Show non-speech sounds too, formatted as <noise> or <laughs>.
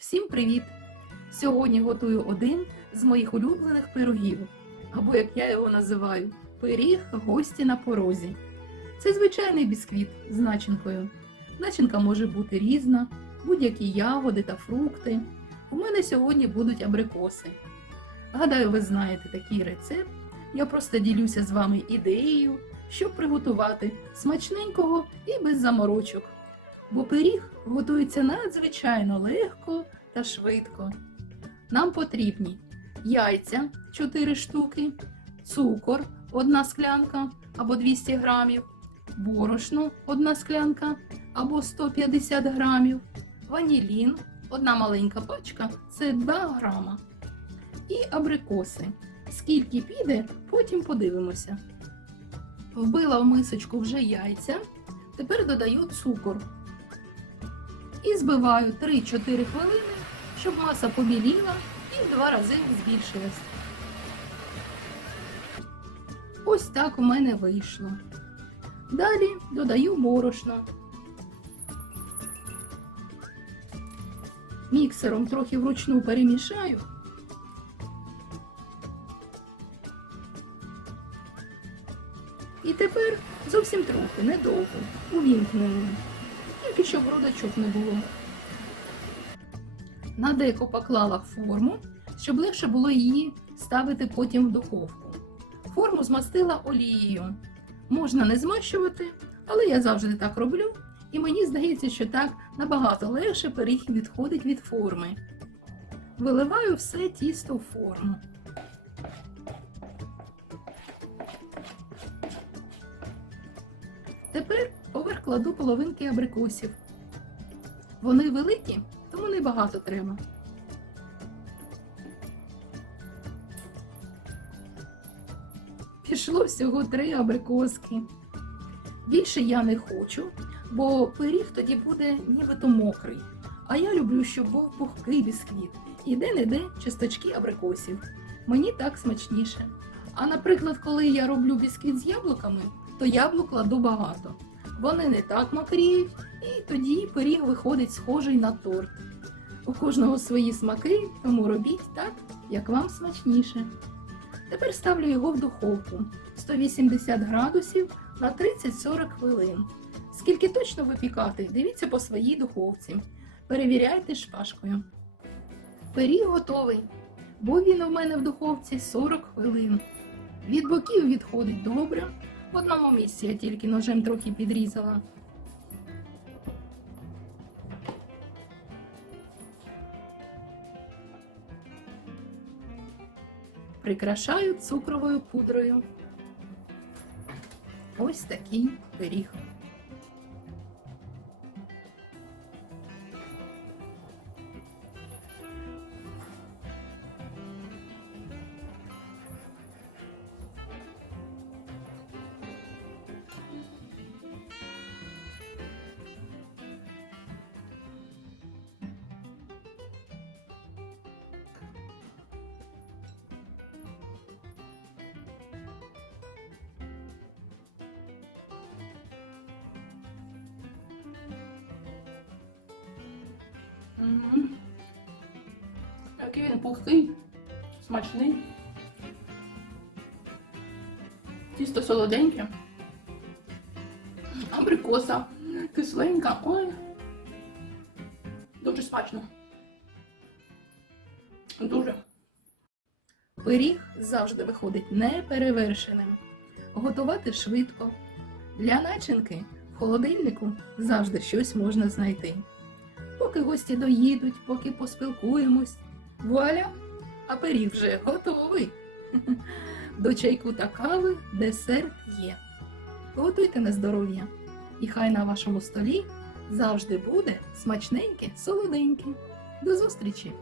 Всім привіт! Сьогодні готую один з моїх улюблених пирогів, або як я його називаю, пиріг гості на порозі. Це звичайний бісквіт з начинкою. Начинка може бути різна, будь-які ягоди та фрукти. У мене сьогодні будуть абрикоси. Гадаю, ви знаєте такий рецепт. Я просто ділюся з вами ідеєю, щоб приготувати смачненького і без заморочок. Бо пиріг готується надзвичайно легко та швидко. Нам потрібні яйця 4 штуки, цукор 1 склянка або 200 грамів, борошно 1 склянка або 150 грамів, ванілін, одна маленька пачка це 2 грама. І абрикоси. Скільки піде, потім подивимося. Вбила в мисочку вже яйця, тепер додаю цукор і збиваю 3-4 хвилини, щоб маса побіліла і в два рази збільшилась. Ось так у мене вийшло. Далі додаю борошно. Міксером трохи вручну перемішаю. І тепер зовсім трохи, недовго, увімкнено тільки щоб грудочок не було. На деко поклала форму, щоб легше було її ставити потім в духовку. Форму змастила олією. Можна не змащувати, але я завжди так роблю, і мені здається, що так набагато легше пиріг відходить від форми. Виливаю все тісто в форму. Тепер поверх кладу половинки абрикосів. Вони великі, тому небагато треба. Пішло всього три абрикоски. Більше я не хочу, бо пиріг тоді буде нібито мокрий. А я люблю, щоб був пухкий бісквіт. І де-не-де чисточки абрикосів. Мені так смачніше. А наприклад, коли я роблю бісквіт з яблуками, то яблук кладу багато. Вони не так мокріють, і тоді пиріг виходить схожий на торт. У кожного свої смаки, тому робіть так, як вам смачніше. Тепер ставлю його в духовку 180 градусів на 30-40 хвилин. Скільки точно випікати, дивіться по своїй духовці. Перевіряйте шпажкою. Пиріг готовий, бо він у мене в духовці 40 хвилин. Від боків відходить добре. В одному місці я тільки ножем трохи підрізала. Прикрашаю цукровою пудрою. Ось такий пиріг. Який він пухкий, смачний. Тісто солоденьке. Абрикоса, кисленька. Ой. Дуже смачно. Дуже. Пиріг завжди виходить неперевершеним. Готувати швидко. Для начинки в холодильнику завжди щось можна знайти. Поки гості доїдуть, поки поспілкуємось. Вуаля, а пиріг вже готовий. <laughs> До чайку та кави десерт є. Готуйте на здоров'я, і хай на вашому столі завжди буде смачненьке, солоденьке. До зустрічі!